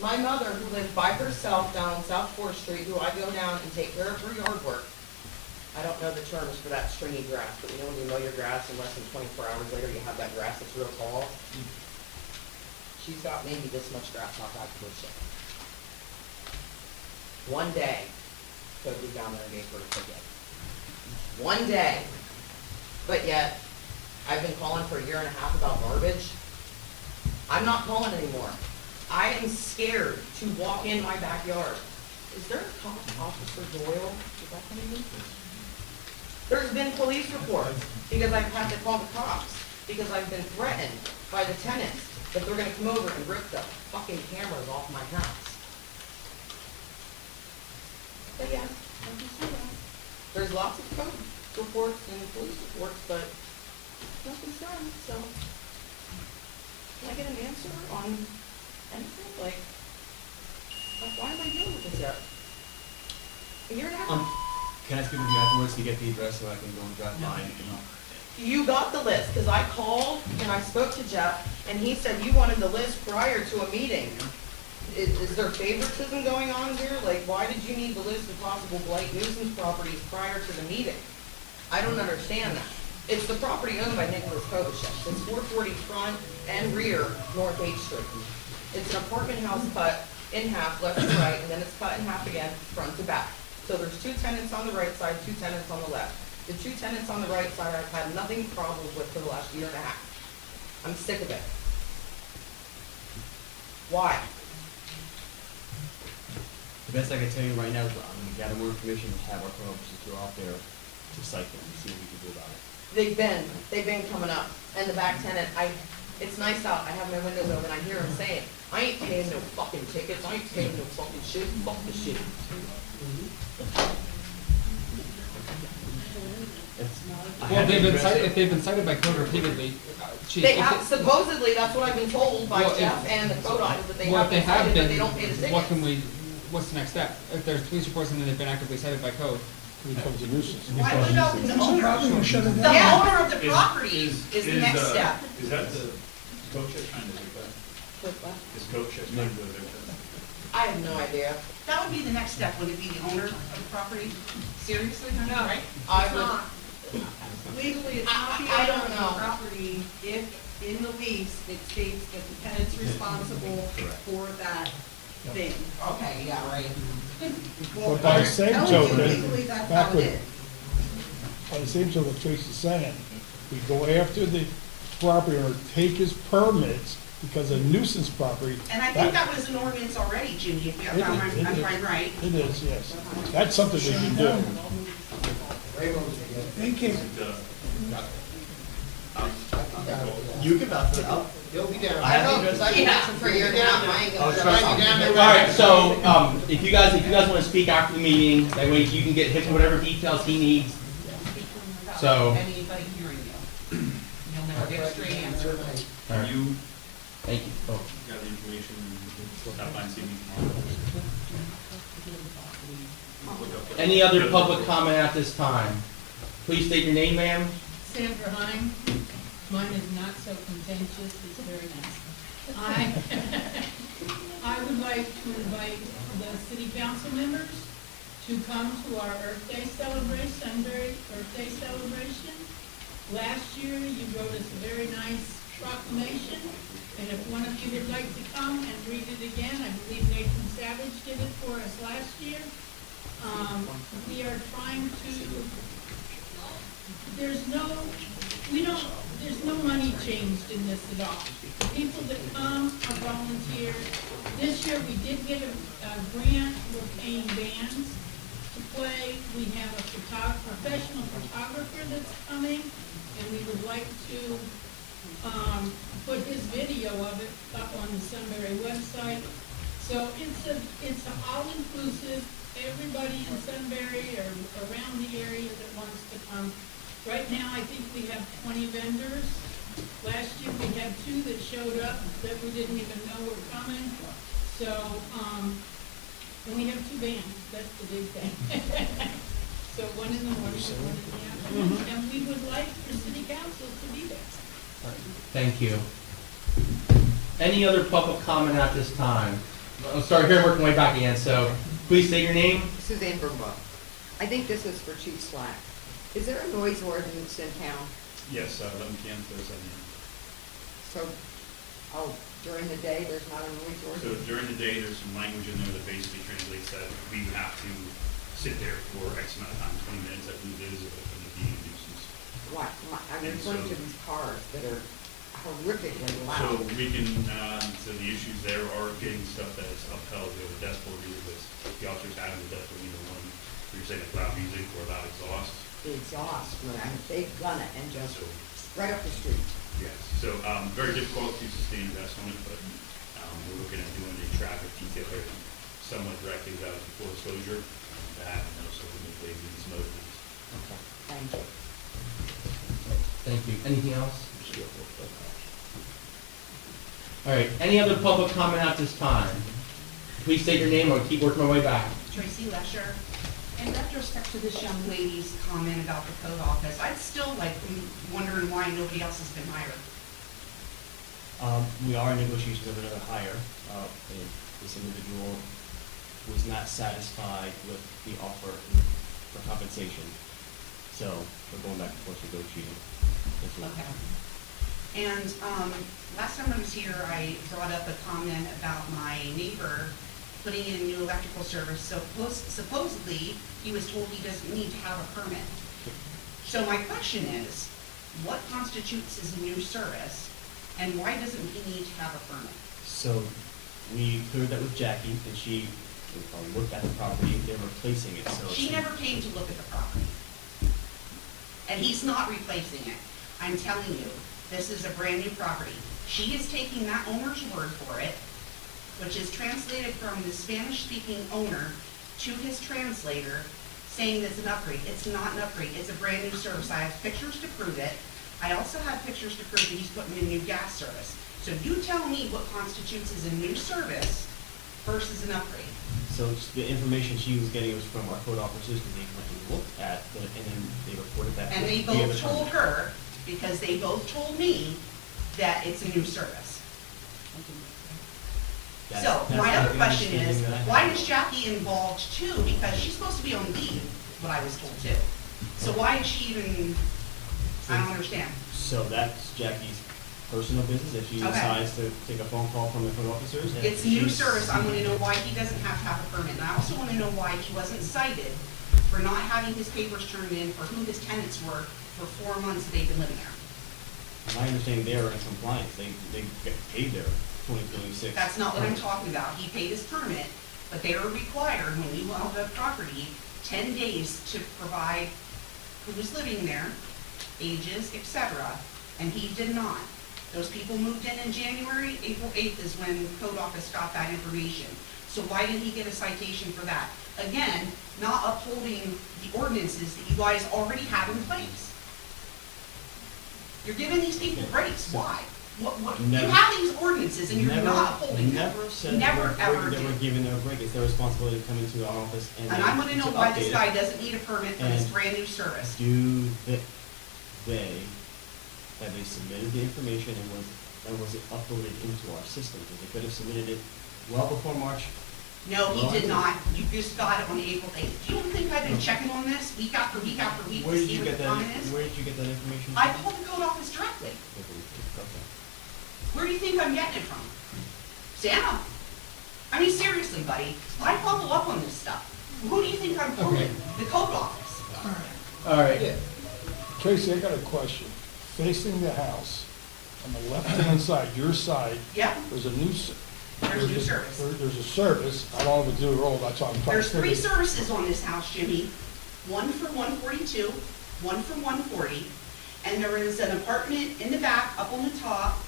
My mother, who lived by herself down on South 4th Street, who I go down and take care of her yard work. I don't know the terms for that stringy grass, but you know when you mow your grass and less than 24 hours later you have that grass that's real tall? She's got maybe this much grass off that good shit. One day, could be down there and gave her a ticket. One day. But yet, I've been calling for a year and a half about garbage. I'm not calling anymore. I am scared to walk in my backyard. Is there a cop, Officer Doyle? Is that the name? There's been police reports because I've had to call the cops because I've been threatened by the tenants that they're gonna come over and rip the fucking cameras off my house. But yeah, like you said, there's lots of code reports and police reports, but nothing's done, so. Can I get an answer on anything? Like why am I dealing with this yet? A year and a half? Can I speak with you afterwards to get the address so I can go and drive by? You got the list, because I called and I spoke to Jeff, and he said you wanted the list prior to a meeting. Is there favoritism going on here? Like, why did you need the list of possible blight nuisance properties prior to the meeting? I don't understand that. It's the property owned by Nicholas Kovacek. It's 440 front and rear North 8th Street. It's an apartment house cut in half, left to right, and then it's cut in half again, front to back. So there's 2 tenants on the right side, 2 tenants on the left. The 2 tenants on the right side I've had nothing problems with for the last year and a half. I'm sick of it. Why? The best I can tell you right now is I'm gonna gather more information and have our code officers go out there to site them and see what we can do about it. They've been coming up. And the back tenant, it's nice out, I have my windows open, I hear him saying, I ain't paying no fucking tickets, I ain't paying no fucking shit, fuck the shit. Well, if they've been cited by code repeatedly, chief. They have, supposedly, that's what I've been told by Well, Jeff and the code office, that they Well, have if they been have cited, but they been, don't pay the what tickets. what's the next step? If there's police reports and then they've been actively cited by code, It becomes a nuisance. Why, what about the owner? Probably shut it The down. owner of the property is the next step. Is that the coach that's trying to do that? Is coach that's trying to do that? I have no idea. That would be the next step, would it be the owner of the property? Seriously, No. right? I It's would, not. Legally, it's not the I owner don't of know. the property if in the lease it states that the tenant's responsible for that thing. Okay, yeah, right. But by the same Telling you token, legally, that's back how it with, is. by the same token, what Tracy's saying, we go after the property owner, take his permits because of nuisance property. And I think that was an ordinance already, Jimmy, if It I'm is, it is. right. It is, yes. That's something we can do. Thank you. You can vouch for it. You'll be down. I have the address. I've been watching for a year now, I ain't Oh, gonna trust drive you me. down there. All right, so, if you guys wanna speak after the meeting, that way you can get him whatever details he needs. So- Anybody hearing you, you'll never get a straight answer. All right. You Thank you. Oh. got the information, stop by and see me tomorrow. Any other public comment at this time? Please state your name, ma'am. Sandra Heim, mine is not so contentious, it's very nice. I would like to invite the city council members to come to our Earth Day celebration, Sunbury Earth Day celebration. Last year, you wrote us a very nice proclamation, and if one of you would like to come and read it again, I believe Nathan Savage did it for us last year. We are trying to, there's no money changed in this at all. The people that come are volunteers. This year, we did get a grant, we're paying bands to play. We have a professional photographer that's coming, and we would like to, put his video of it up on the Sunbury website. So it's an all-inclusive, everybody in Sunbury or around the area that wants to come. Right now, I think we have 20 vendors. Last year, we had 2 that showed up that we didn't even know were coming. So, and we have 2 bands, that's the big thing. So one in the morning and one in the afternoon, and we would like the city council to be there. Thank you. Any other public comment at this time? I'll start here, working my way back again, so please state your name. Suzanne Brumbaugh. I think this is for Chief Slack. Is there a noise ordinance in town? Yes, 11 p.m. to 7 a.m. So, during the day, there's not a noise So ordinance? during the day, there's some language in there that basically translates that we would have to sit there for X amount of time, 20 minutes, I believe it is, if it would be a nuisance. What, I'm referring to these cars that are horrifically So loud. we can, so the issues there are getting stuff that is upheld, you know, the decibel reader list. The officers have the decibel reader one, you're saying it's loud music or loud exhaust. The exhaust, when they gun it and just right up the street. Yes, so, very difficult to sustain arrest on it, but, we're looking at doing a traffic detail there, somewhat directing about full exposure, to happen, so we may play these modes. Okay, thank you. Thank you. Anything else? All right, any other public comment at this time? Please state your name or keep working my way back. Tracy Lesher. In retrospect to this young lady's comment about the code office, I'd still like wondering why nobody else has been hired. We are in negotiations of another hire. This individual was not satisfied with the offer for compensation. So we're going back and forth negotiating. Okay. And last time I was here, I brought up a comment about my neighbor putting in new electrical service. So supposedly, he was told he doesn't need to have a permit. So my question is, what constitutes as a new service, and why doesn't he need to have a permit? So we cleared that with Jackie, and she looked at the property. They're replacing it, so. She never came to look at the property. And he's not replacing it. I'm telling you, this is a brand new property. She is taking that owner's word for it, which is translated from the Spanish-speaking owner to his translator, saying it's an upgrade. It's not an upgrade, it's a brand new service. I have pictures to prove it. I also have pictures to prove that he's putting in new gas service. So you tell me what constitutes as a new service versus an upgrade. So the information she was getting was from our code officers, because they went and looked at it, and then they reported that. And they both told her, because they both told me, that it's a new service. So, my other question is, why is Jackie involved too? Because she's supposed to be on leave, what I was told too. So why is she even, I don't understand. So that's Jackie's personal business, if she Okay. decides to take a phone call from the code officers. and It's new she's- service, I wanna know why he doesn't have to have a permit. And I also wanna know why he wasn't cited for not having his papers turned in for who his tenants were for 4 months they've been living there. My understanding, they are in compliance, they get paid their 2026. That's not what I'm talking about. He paid his permit, but they are required, when we own the property, 10 days to provide who's living there, ages, etc., and he did not. Those people moved in January, April 8th is when code office got that information. So why didn't he get a citation for that? Again, not upholding the ordinances that you guys already have in place. You're giving these people breaks, why? You Never- have these ordinances and you're Never- not upholding them. Never said Never, ever they were did. giving them a break, it's their responsibility to come into our office and. And I wanna know why this update it. guy doesn't need a permit for this And brand new service. Have they submitted the information and was it uploaded into our system? Because they could have submitted it well before March. No, he did not. You just got it on April 8th. Do you think I've been checking on this week after week after week Where to did see you what get the that, comment is? where did you get that information? I called the code office directly. Okay. Where do you think I'm getting it from? Santa? I mean, seriously, buddy, I follow up on this stuff. Who do you think I'm quoting? The code office. All right. Tracy, I got a question. Facing the house, on the left-hand side, your side, Yeah, there's a new. There's a new service. There's a service, I don't know if it's new or old, that's all I'm trying to there's figure. 3 services on this house, Jimmy. One for 142, one for 140, and there is an apartment in the back, up on the top,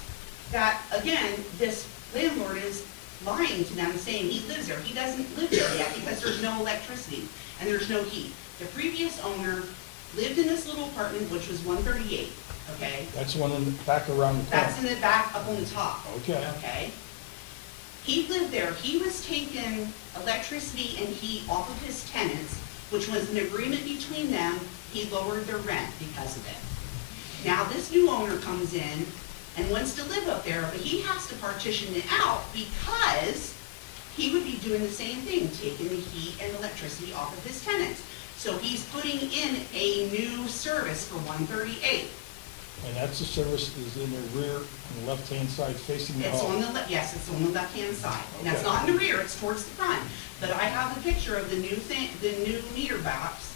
that, again, this landlord is lying to them saying he lives there. He doesn't live there yet because there's no electricity and there's no heat. The previous owner lived in this little apartment, which was 138, okay? That's one in the back around the corner. That's in the back up on the top. Okay. Okay? He lived there. He was taking electricity and heat off of his tenants, which was an agreement between them. He lowered their rent because of it. Now this new owner comes in and wants to live up there, but he has to partition it out because he would be doing the same thing, taking the heat and electricity off of his tenants. So he's putting in a new service for 138. And that's the service is in the rear, on the left-hand side facing the It's hall. on the, yes, it's on the left-hand side. And that's Okay. not in the rear, it's towards the front. But I have the picture of the new thing, the new meter box,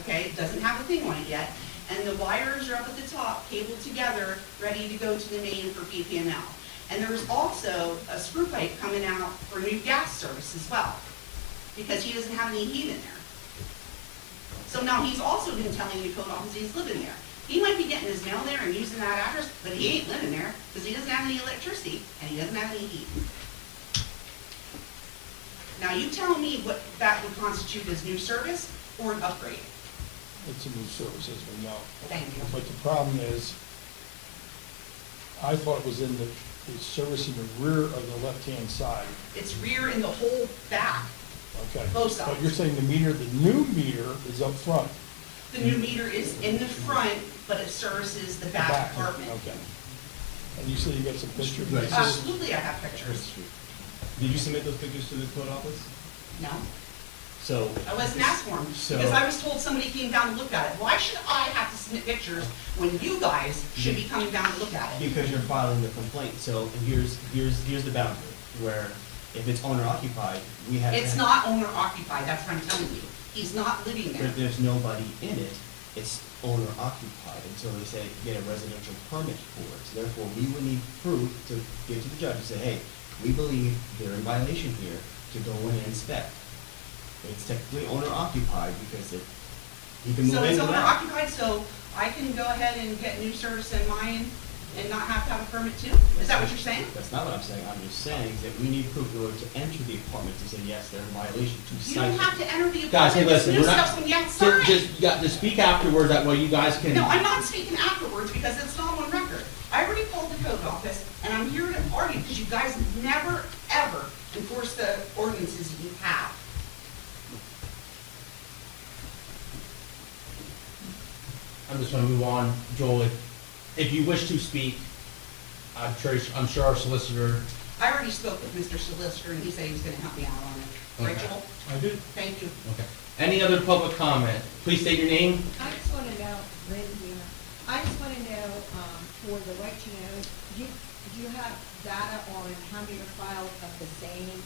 okay? It doesn't have a thing on it yet. And the wires are up at the top, cabled together, ready to go to the main for PP&L. And there's also a screw pipe coming out for new gas service as well, because he doesn't have any heat in there. So now he's also been telling the code office he's living there. He might be getting his mail there and using that address, but he ain't living there because he doesn't have any electricity and he doesn't have any heat. Now you tell me what that would constitute as new service or an upgrade. It's a new service, as we know. Thank you. But the problem is, I thought it was in the service in the rear of the left-hand side. It's rear in the whole back. Okay. Both sides. But you're saying the new meter is up front? The new meter is in the front, but it services the back apartment. Okay. And you said you got some pictures? Absolutely, I have pictures. Did you submit those pictures to the code office? No, So, I wasn't asked for them So- because I was told somebody came down to look at it. Why should I have to submit pictures when you guys should be coming down to look at it? because you're filing the complaint, so here's the boundary, where if it's owner occupied, we have to. It's not owner occupied, that's what I'm telling you. He's not living there. There's nobody in it, it's owner occupied, until they say, get a residential permit for it. So therefore, we would need proof to give to the judge and say, hey, we believe they're in violation here, to go in and inspect. It's technically owner occupied because you can move So in it's and owner out. occupied, so I can go ahead and get new service in mine and not have to have a permit too? Is that what you're saying? That's not what I'm saying, I'm just saying that we need proof in order to enter the apartment to say, yes, they're in violation, to You cite. don't have to enter the Guys, hey, apartment, this listen, new we're not, stuff's on the outside. just, you got to speak afterwards, that way you guys can. No, I'm not speaking afterwards because it's not on record. I already called the code office and I'm here to argue because you guys never, ever enforce the ordinances you have. I'm just gonna move on. Joel, if you wish to speak, I'm sure our solicitor, I already spoke with Mr. Solicitor and he said he was gonna help me out on it. Right, Okay. Joel? I did. Thank you. okay. Any other public comment? Please state your name. I just want to know, Lindsay, I just want to know, for the right to know, do you have data on how many are filed of the same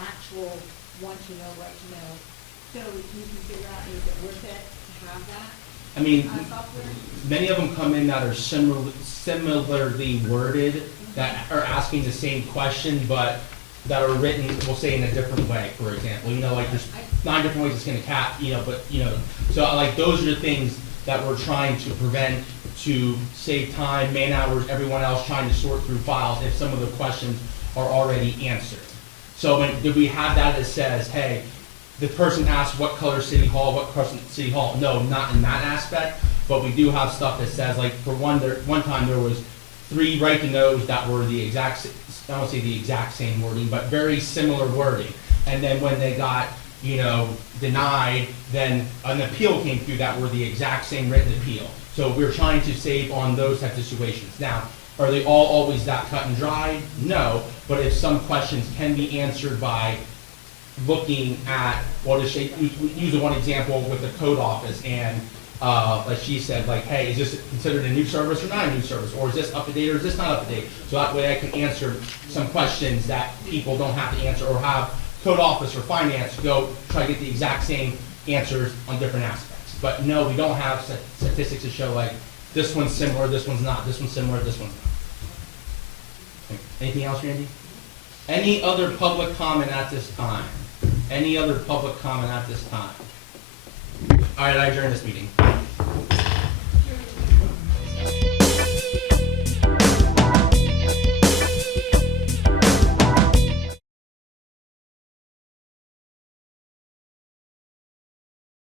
actual want to know, right to know? So you can figure out, is it worth it to have that? I mean, Software? many of them come in that are similarly worded, that are asking the same question, but that are written, we'll say in a different way, for example. You know, like there's 9 different ways to skin a cat, you know, but, you know, so like those are the things that we're trying to prevent, to save time, man hours, everyone else trying to sort through files if some of the questions are already answered. So when, do we have that that says, hey, the person asked what color City Hall, what color City Hall? No, not in that aspect, but we do have stuff that says, like, for one time there was 3 right to knows that were the exact, I don't say the exact same wording, but very similar wording. And then when they got, you know, denied, then an appeal came through that were the exact same written appeal. So we're trying to save on those types of situations. Now, are they all always that cut and dry? No, but if some questions can be answered by looking at, well, just use the one example with the code office, and like she said, like, hey, is this considered a new service or not a new service, or is this up to date or is this not up to date? So that way I can answer some questions that people don't have to answer, or have code office or finance go try to get the exact same answers on different aspects. But no, we don't have statistics to show like this one's similar, this one's not, this one's similar, this one's not. Anything else, Randy? Any other public comment at this time? Any other public comment at this time? All right, I adjourn this meeting.